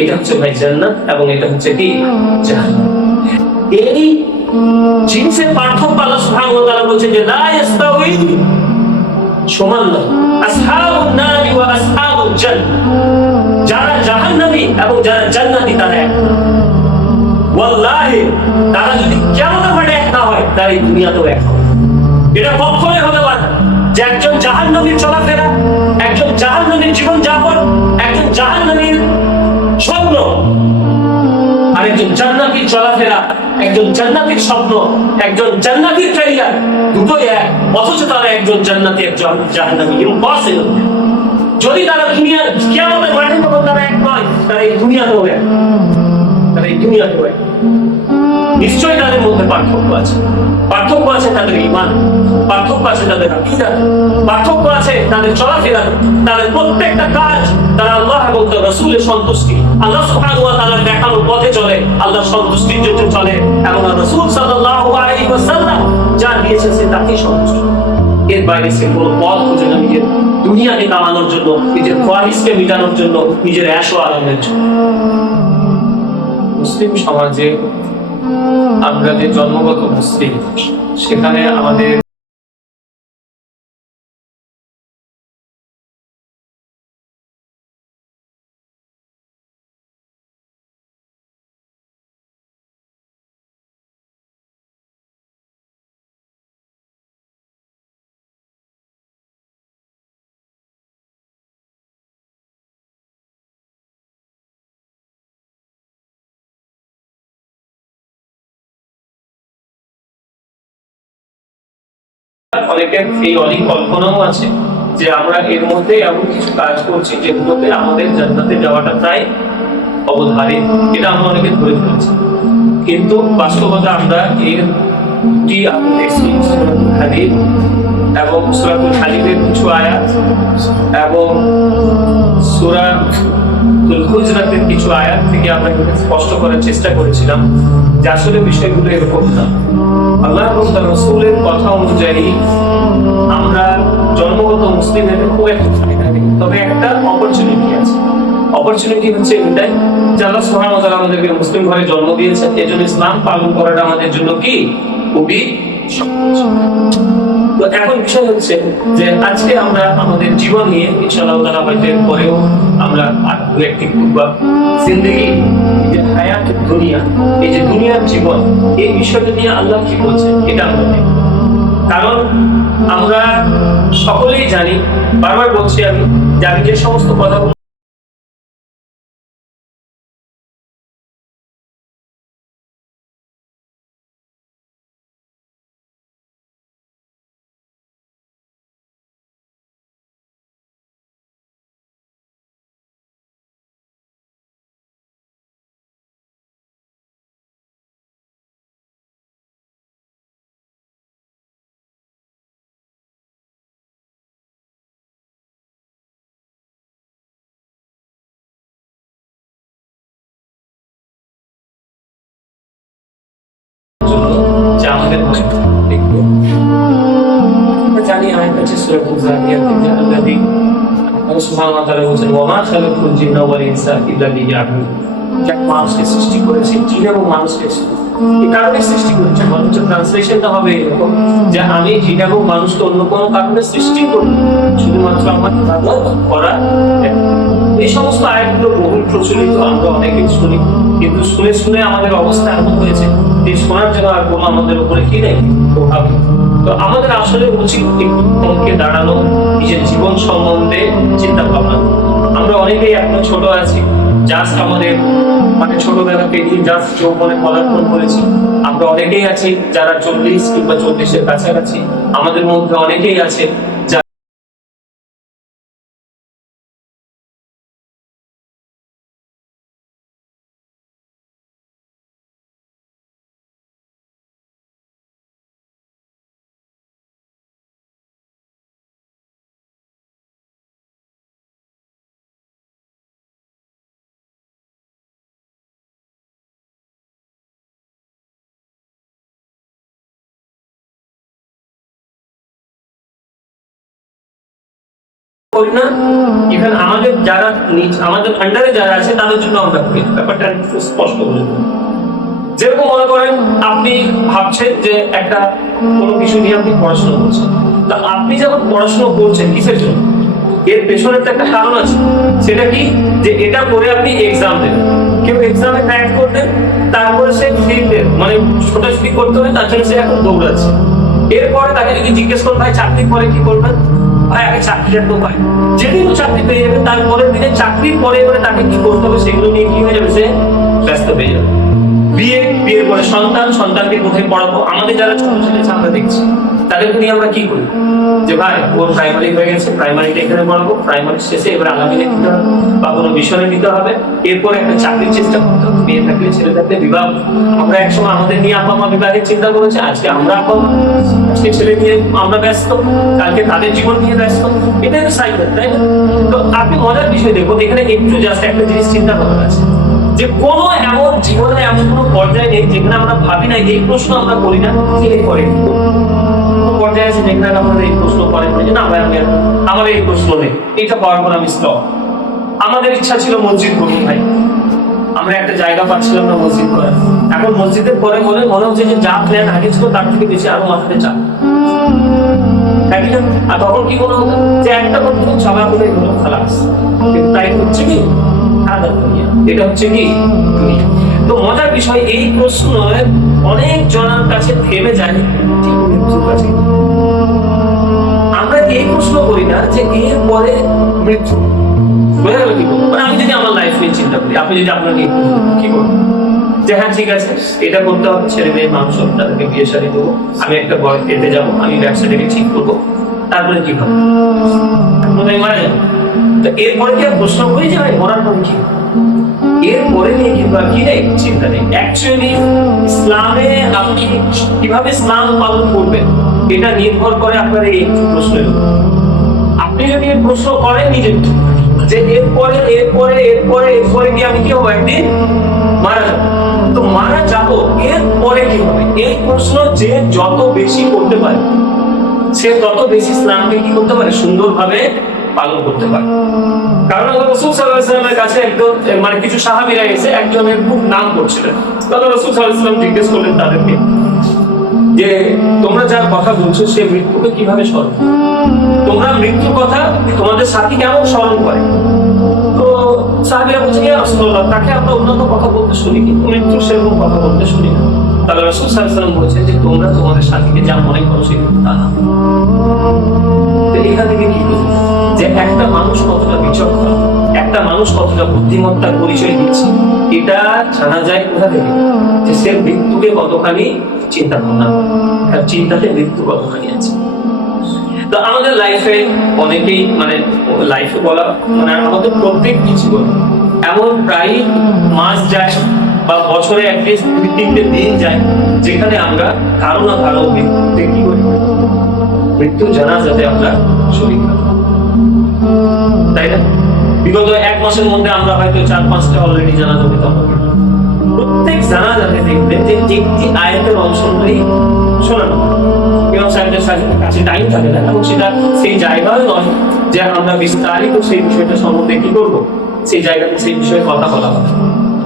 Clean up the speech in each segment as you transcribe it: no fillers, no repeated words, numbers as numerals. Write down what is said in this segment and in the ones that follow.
এটা হচ্ছে ভাই জান্নাত এবং এটা হচ্ছে কি জাহান্নাম। এই জিনিসের পার্থক্য আল্লাহ সুবহানাহু ওয়া তাআলা বলেছেন যে লা ইস্তাউই, সমান নয়, আসহাবুন নারি ওয়া আসহাবুল জান্নাহ, যারা জাহান্নামী এবং যারা জান্নাতি তারা এক না। ওয়াল্লাহি, তারা যদি কিয়ামতের মাঠে এক না হয় তারা এই দুনিয়াতেও এক হবে। এটা কখনোই হতে পারে না যে একজন জাহান্নামীর চলাফেরা, একজন জাহান্নামীর জীবন যাপন, একজন জাহান্নামীর স্বপ্ন আর একজন জান্নাতীর চলাফেরা, একজন জান্নাতীর স্বপ্ন, একজন জান্নাতীর ক্যারিয়ার, দুটোই এক, অথচ তারা একজন জান্নাতি একজন জাহান্নামী। ইম্পসিবল। যদি তারা দুনিয়া কিয়ামতের মাঠে তখন তারা এক নয়, তারা এই দুনিয়াতেও এক, তারা এই দুনিয়াতেও এক। নিশ্চয়ই তাদের মধ্যে পার্থক্য আছে। পার্থক্য আছে তাদের ঈমান, পার্থক্য আছে তাদের আকীদা, পার্থক্য আছে তাদের চলাফেরা, তাদের প্রত্যেকটা কাজ তারা আল্লাহ এবং তার রাসূলের সন্তুষ্টি, আল্লাহ সুবহানাহু ওয়া তাআলার দেখানো পথে চলে, আল্লাহর সন্তুষ্টির জন্য চলে এবং রাসূল সাল্লাল্লাহু আলাইহি ওয়াসাল্লাম যা দিয়েছেন সে তাকেই সন্তুষ্ট। এর বাইরে সে কোনো পথ খুঁজে না নিজের দুনিয়াকে কামানোর জন্য, নিজের খোয়াহিশকে মিটানোর জন্য, নিজের এশ ও আরামের জন্য। মুসলিম সমাজে আমরা যে জন্মগত মুসলিম, সেখানে আমাদের অনেকের এই অনেক কল্পনাও আছে যে আমরা এর মধ্যে এমন কিছু কাজ করছি যেগুলোতে আমাদের জান্নাতে যাওয়াটা প্রায় অবধারিত। এটা আমরা অনেকে ধরে ফেলেছি, কিন্তু বাস্তবতা আমরা এর দুটি সূরাতুল হাদীদ এবং সূরাতুল হাদীদের কিছু আয়াত এবং সূরাতুল হুজরাতের কিছু আয়াত থেকে আমরা স্পষ্ট করার চেষ্টা করেছিলাম যে আসলে বিষয়গুলো এরকম না। আল্লাহ এবং তার রাসূলের কথা অনুযায়ী আমরা জন্মগত মুসলিম হতে খুব একটা ফায়দা নেই, তবে একটা অপরচুনিটি আছে। অপরচুনিটি হচ্ছে এটাই যে আল্লাহ সুবহানাহু ওয়া তাআলা আমাদেরকে মুসলিম ঘরে জন্ম দিয়েছেন, এজন্য ইসলাম পালন করাটা আমাদের জন্য কি খুবই সহজ। তো এখন বিষয় হচ্ছে যে আজকে আমরা আমাদের জীবন নিয়ে ইনশাআল্লাহ তাআলা হয়তো পরেও আমরা দু একটি খুতবা জিন্দেগি, এই যে হায়াত দুনিয়া, এই যে দুনিয়ার জীবন, এই বিষয়টা নিয়ে আল্লাহ কি বলছেন এটা আমরা দেখব। কারণ আমরা সকলেই জানি, বারবার বলছি আমি, যে আমি যে সমস্ত কথা যে আমাদের দেখবো, আমরা জানি আয়াত আছে সূরাতুল যারিয়াতে যে আল্লাযী আল্লাহ সুবহানাহু ওয়া তাআলা বলেন ওয়া মা খালাকুল জিন্না ওয়াল ইনসা ইল্লা লিয়াবুদুন, যে মানুষকে সৃষ্টি করেছে, জিন এবং মানুষকে এই কারণে সৃষ্টি করেছে। বরঞ্চ ট্রান্সলেশনটা হবে এরকম যে আমি জিন এবং মানুষকে অন্য কোনো কারণে সৃষ্টি করি, শুধুমাত্র আমার ইবাদত করা। এই সমস্ত আয়াতগুলো বহুল প্রচলিত, আমরা অনেকেই শুনি, কিন্তু শুনে শুনে আমাদের অবস্থা এমন হয়েছে যে শোনার জন্য আর কোনো আমাদের উপরে কি নেই, প্রভাব। তো আমাদের আসলে উচিত একটু থমকে দাঁড়ানো, নিজের জীবন সম্বন্ধে চিন্তা ভাবনা। আমরা অনেকেই এখনো ছোট আছি, জাস্ট আমাদের মানে ছোটবেলা থেকে জাস্ট যৌবনে পদার্পণ করেছি। আমরা অনেকেই আছি যারা 40 কিংবা 40-এর কাছাকাছি, আমাদের মধ্যে অনেকেই আছে করি না, ইভেন আমাদের যারা আমাদের আন্ডারে যারা আছে তাদের জন্য আমরা করি। ব্যাপারটা একটু স্পষ্ট করে দিই। যেরকম মনে করেন আপনি ভাবছেন যে একটা কোনো কিছু নিয়ে আপনি পড়াশোনা করছেন, তা আপনি যখন পড়াশোনা করছেন কিসের জন্য, এর পেছনে তো একটা কারণ আছে। সেটা কি, যে এটা করে আপনি এক্সাম দেবেন। কেউ এক্সামে ক্র্যাক করবেন, তারপরে সে ফিল্ডে মানে ছোটাছুটি করতে হবে, তার জন্য সে এখন দৌড়াচ্ছে। এরপরে তাকে যদি জিজ্ঞেস করেন ভাই চাকরি পরে কি করবেন, ভাই আগে চাকরিটা তো পাই, যেদিন চাকরি পেয়ে যাবে তারপরের দিনে চাকরির পরে এবারে তাকে কি করতে হবে সেগুলো নিয়ে কি হয়ে যাবে, সে ব্যস্ত পেয়ে যাবে। বিয়ের পরে সন্তানকে কোথায় পড়াবো, আমাদের যারা ছোট ছেলে আমরা দেখছি তাদেরকে নিয়ে আমরা কি করি, যে ভাই ওর প্রাইমারি হয়ে গেছে, প্রাইমারিটা এখানে পড়াবো, প্রাইমারি শেষে এবার আগামী নিতে হবে বা কোনো বিষয়ে নিতে হবে, এরপরে একটা চাকরির চেষ্টা করতে হবে। মেয়ে থাকলে ছেলে থাকলে বিবাহ। আমরা একসময় আমাদের নিয়ে আব্বা মা বিবাহের চিন্তা করেছে, আজকে আমরা আজকে ছেলে নিয়ে আমরা ব্যস্ত, কালকে তাদের জীবন নিয়ে ব্যস্ত। এটা একটা সাইকেল, তাই না? তো আপনি মজার বিষয় দেখুন, এখানে একটু জাস্ট একটা জিনিস চিন্তা করার আছে, যে কোনো এমন জীবনে এমন কোনো পর্যায়ে নেই যেখানে আমরা ভাবি না, এই প্রশ্ন আমরা করি না কে করে। পর্যায়ে আছে যেখানে আমাদের এই প্রশ্ন করেন যে না ভাই আমার এই প্রশ্ন নেই, এটা পাওয়ার পর আমি স্টপ। আমাদের ইচ্ছা ছিল মসজিদ করবো ভাই, আমরা একটা জায়গা পাচ্ছিলাম না মসজিদ করার। এখন মসজিদের পরে মনে হচ্ছে যে যা প্ল্যান আগে ছিল তার থেকে বেশি আরো মাথাতে চাপ। আর তখন কি মনে হতো যে একটা করতে সবাই করে এগুলো খালাস, কিন্তু তাই হচ্ছে কি এটা হচ্ছে কি দুনিয়া। তো মজার বিষয়, এই প্রশ্ন অনেক জনের কাছে থেমে যায় মৃত্যুর কাছে। আমরা এই প্রশ্ন করি না যে এর পরে মৃত্যু বোঝা গেল কি করবো। মানে আমি যদি আমার লাইফ নিয়ে চিন্তা করি, আপনি যদি আপনাকে কি করবেন, যে হ্যাঁ ঠিক আছে এটা করতে হবে, ছেলে মেয়ে মানুষ তাদেরকে বিয়ে শাদী দেবো, আমি একটা বয় খেতে যাবো, আমি ব্যবসাটাকে ঠিক করবো, তারপরে কি হবে, মারা যাবো। তো এরপরে কি প্রশ্ন করি যে ভাই মরার পরে কি, এরপরে নিয়ে কিন্তু আর কি নেই, চিন্তা নেই। অ্যাকচুয়ালি ইসলামে আপনি কিভাবে ইসলাম পালন করবেন এটা নির্ভর করে আপনার এই প্রশ্নের উপর। আপনি যদি প্রশ্ন করেন নিজের যে এরপরে এরপরে এরপরে এরপরে কি আমি কি হবো, একদিন মারা যাবো, তো মারা যাবো এরপরে কি হবে, এই প্রশ্ন যে যত বেশি করতে পারে সে তত বেশি ইসলামকে কি করতে পারে, সুন্দরভাবে পালন করতে পারে। কারণ রাসূল সাল্লাল্লাহু আলাইহি ওয়াসাল্লামের কাছে একজন মানে কিছু সাহাবীরা এসে একজনের খুব নাম করছিলেন। তখন রাসূল সাল্লাল্লাহু আলাইহি ওয়াসাল্লাম জিজ্ঞেস করলেন তাদেরকে যে তোমরা যার কথা বলছো সে মৃত্যুকে কিভাবে স্মরণ, তোমরা মৃত্যুর কথা তোমাদের সাথী কেমন স্মরণ করে। তো সাহাবীরা বলছে ইয়া রাসূলুল্লাহ, তাকে আমরা অন্যান্য কথা বলতে শুনি কিন্তু মৃত্যু সেরকম কথা বলতে শুনি না। তাহলে রাসূল সাল্লাল্লাহু আলাইহি ওয়াসাল্লাম বলছেন যে তোমরা তোমাদের সাথীকে যা মনে করো সেটা তা না। এখান থেকে কি বুঝবো যে একটা মানুষ কতটা বিচক্ষণ, একটা মানুষ কতটা বুদ্ধিমত্তার পরিচয় দিচ্ছে, এটা জানা যায় কোথা থেকে, যে সে মৃত্যুকে কতখানি চিন্তা ভাবনা, তার চিন্তাতে মৃত্যু কতখানি আছে। তো আমাদের লাইফে অনেকেই মানে লাইফে বলা মানে আমাদের প্রত্যেক কিছু এমন প্রায় মাস যায় বা বছরে অ্যাটলিস্ট 2-3টে দিন যায় যেখানে আমরা কারো না কারো মৃত্যুতে কি করি, মৃত্যু জানাজাতে আমরা শরীর, তাই না? বিগত 1 মাসের মধ্যে আমরা হয়তো 4-5টা অলরেডি জানাজা দিতাম। প্রত্যেক জানাজাতে দেখবেন যে একটি আয়াতের অংশ ধরেই শোনানো, এবং সাহেবের কাছে টাইম থাকে না, এবং সেটা সেই জায়গাও নয় যে আমরা বিস্তারিত সেই বিষয়টা সম্বন্ধে কি করবো, সেই জায়গাতে সেই বিষয়ে কথা বলা হবে।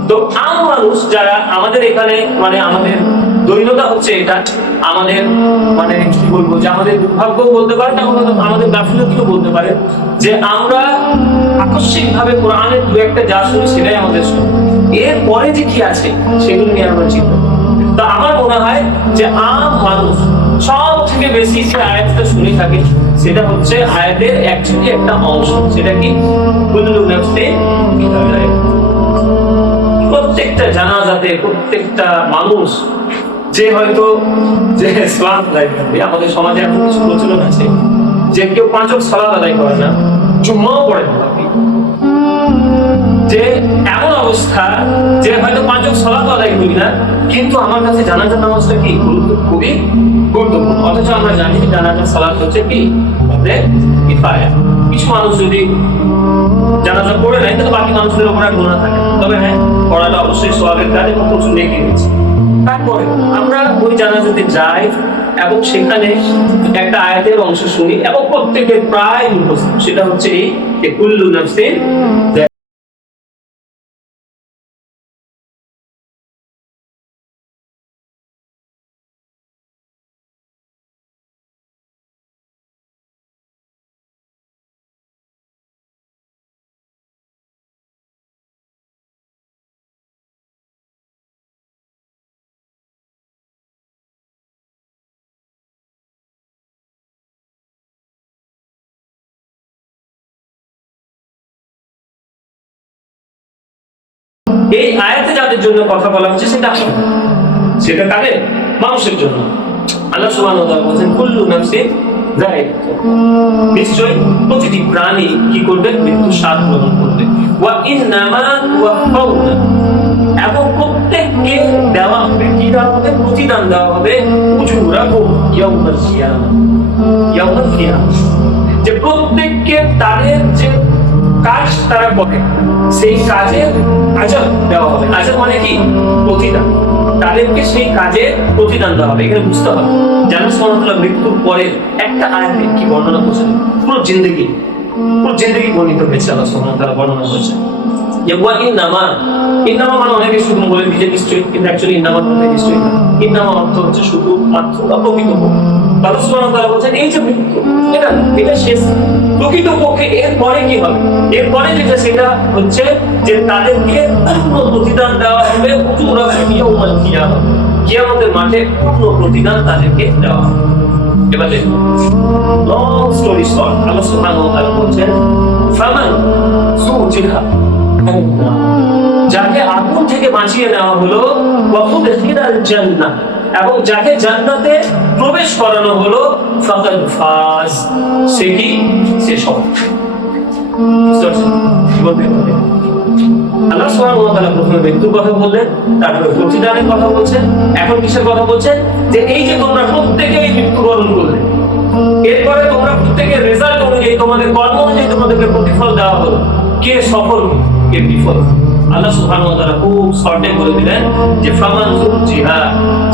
তো আম মানুষ যারা আমাদের এখানে মানে আমাদের দৈন্যতা হচ্ছে এটা, আমাদের মানে কি বলবো যে আমাদের দুর্ভাগ্য বলতে পারেন, আমাদের গাফিলতিও বলতে পারে, যে আমরা আকস্মিক ভাবে কোরআনের 2-1টা যা শুনি সেটাই আমাদের শুনি, এর পরে যে কি আছে সেগুলো নিয়ে আমরা চিন্তা করি। তো আমার মনে হয় যে আম মানুষ সব থেকে বেশি যে আয়াতটা শুনে থাকে সেটা হচ্ছে আয়াতের অ্যাকচুয়ালি একটা অংশ, সেটা কি কুল্লু নাফসিন বিমা কাসাবাত। প্রত্যেকটা জানাজাতে প্রত্যেকটা মানুষ যে হয়তো যে সালাত আদায় করে, আমাদের সমাজে এমন কিছু প্রচলন আছে যে কেউ 5 ওয়াক্ত সালাত আদায় করে না, জুম্মাও পড়ে না, যে এমন অবস্থা যে হয়তো 5 ওয়াক্ত সালাত আদায় করি না কিন্তু আমার কাছে জানাজার নামাজটা কি খুবই গুরুত্বপূর্ণ। অথচ আমরা জানি যে জানাজার সালাত হচ্ছে কি আমাদের কিফায়া। কিছু মানুষ যদি জানাজা পড়ে নেয় তাহলে বাকি মানুষদের উপর আর গুনাহ থাকে, তবে হ্যাঁ পড়াটা অবশ্যই সওয়াবের কাজ এবং প্রচুর নেকি রয়েছে। তারপরে আমরা ওই জানাজাতে যাই, এবং সেখানে একটা আয়াতের অংশ শুনি এবং প্রত্যেকের প্রায় মুখস্থ, সেটা হচ্ছে এই যে কুল্লু নাফসিন এই আয়াতে যাদের জন্য কথা বলা হচ্ছে সেটা কাদের? মানুষের জন্য। আল্লাহ সুবহানাহু ওয়া তাআলা বলেন কুল্লু নাফসিন যায়িকাতুল মাউত, নিশ্চয়ই প্রতিটি প্রাণী কি করবে? মৃত্যু স্বাদ গ্রহণ করবে। ওয়া ইন্নামা তুওয়াফাউনা, এবং প্রত্যেককে দেওয়া হবে, কি দেওয়া হবে? প্রতিদান দেওয়া হবে। উজুরাহুম ইয়াউমাল কিয়ামা, ইয়াউমাল কিয়ামা, যে প্রত্যেককে তাদের যে কাজ তারা করে সেই কাজের আজর দেওয়া হবে। আজর মানে কি? প্রতিদান। তাদেরকে সেই কাজের প্রতিদান দেওয়া হবে। এখানে বুঝতে হবে জানা সুবহানাল্লাহ মৃত্যুর পরে একটা আয়াতে কি বর্ণনা করেছেন? পুরো জিন্দেগি বর্ণিত হয়েছে। আল্লাহ সুবহানাল্লাহ বর্ণনা করেছেন যে ওয়া ইন্নামা মানে অনেকে শুধু বলে নিজে নিশ্চয়ই, কিন্তু অ্যাকচুয়ালি ইন্নামা মানে নিশ্চয়ই না। ইন্নামা অর্থ হচ্ছে শুধু মাত্র বা প্রকৃতপক্ষে। আল্লাহ সুবহানাল্লাহ বলেন এই যে মৃত্যু, এটা শেষ। প্রকৃতপক্ষে এরপরে কি হবে? এরপরে যেটা সেটা হচ্ছে যে তাদেরকে পূর্ণ প্রতিদান দেওয়া হবে। উজুরাহুম ইয়াউমাল কিয়ামা, কিয়ামতের মাঠে পূর্ণ প্রতিদান তাদেরকে দেওয়া হবে। এবার দেখুন, লং স্টোরি শর্ট, আল্লাহ সুবহানাহু ওয়া তাআলা বলেন ফামান যুজিহা, যাকে আগুন থেকে বাঁচিয়ে নেওয়া হলো, ওয়া উদখিলাল জান্নাহ, এবং যাকে জান্নাতে প্রবেশ করানো হলো, ফাকাদ ফাজ, সে কি? সে সফল। আল্লাহ সুবহানাহু ওয়া তাআলা প্রথমে মৃত্যুর কথা বললেন, তারপরে প্রতিদানের কথা বলছেন, এখন কিসের কথা বলছেন? যে এই যে তোমরা প্রত্যেকেই মৃত্যুবরণ করলে, এরপরে তোমরা প্রত্যেকের রেজাল্ট অনুযায়ী, তোমাদের কর্ম অনুযায়ী তোমাদেরকে প্রতিফল দেওয়া হলো। কে সফল, কে বিফল? আল্লাহ সুবহানাহু ওয়া তাআলা খুব শর্টে বলে দিলেন যে ফামান যুজিহা,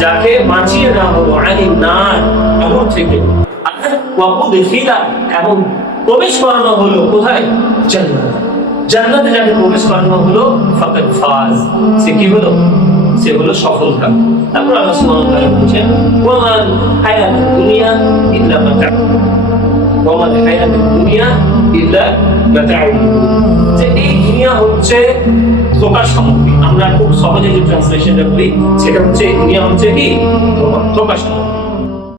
যাকে বাঁচিয়ে নেওয়া হলো, আনিন নার, আগুন থেকে, ওয়া উদখিলা, এবং প্রবেশ করানো হলো কোথায়? জান্নাত। জান্নাতে যাকে প্রবেশ করানো হলো, ফাকাদ ফাজ, সে কি হলো? সে হলো সফলতা। তারপর আল্লাহ সুবহানাহু ওয়া তাআলা বলেন ওয়া মান হায়াতুদ দুনিয়া ইল্লা মাতা', ওয়া মান হায়াতুদ দুনিয়া ইল্লা মাতা'উ, যে এই দুনিয়া হচ্ছে ধোঁকার সামগ্রী। আমরা খুব সহজে যে ট্রান্সলেশনটা করি সেটা হচ্ছে এই দুনিয়া হচ্ছে কি? ধোঁকার সামগ্রী।